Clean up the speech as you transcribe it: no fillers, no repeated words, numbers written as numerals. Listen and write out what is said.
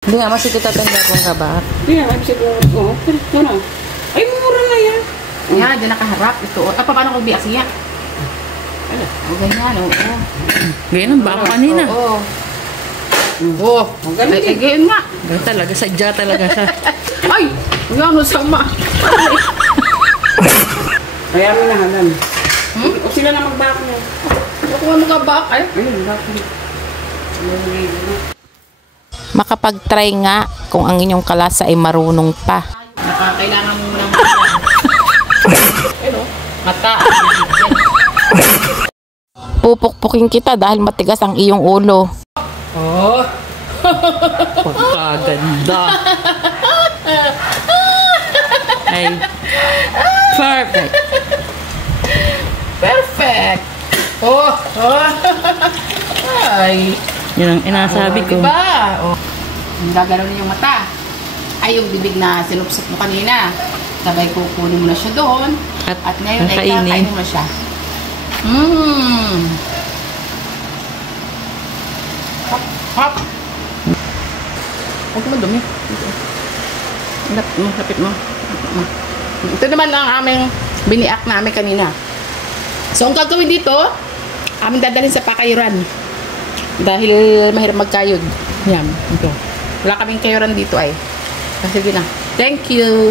Hindi nga, mas ititatanda kong kabat. Hindi nga, siguro. Oo, ito na. Ay, mura na yan. Yan, dyan nakaharap. Ito. At paano kung biyak siya? O, ganyan, oo. Ganyan ang bako kanina. Oo. Oo. Ay, ganyan nga. Ganyan talaga, sadya talaga siya. Ay! Gano'n sama. Kaya mo na halan. O sila na mag-back niya. Ako ano ka ba? Ay, Ayun, back niya. Makapag-try nga kung ang inyong kalasa ay marunong pa. kailangan mo ng ano? Mata. Pupukpukin kita dahil matigas ang iyong ulo. Oh. Pagkaganda. Ay, perfect. Perfect. Oh. Oh. Ay. Yan ang inasabi ko. Diba? Oh. Gagalaw na yung mata. Ay, yung bibig na sinupsok mo kanina. Sabay kukunin mo na siya doon. At ngayon ay kakainin mo na siya. Hop. Hop. Huwag mo dumi. Lapit mo. Ito naman ang aming biniak namin kanina. So, ang gagawin dito, aming dadalhin sa pakayuran. Dahil mahirap magkayod. Yan. Ito. Wala kaming kayuran dito ay. Sige na. Thank you.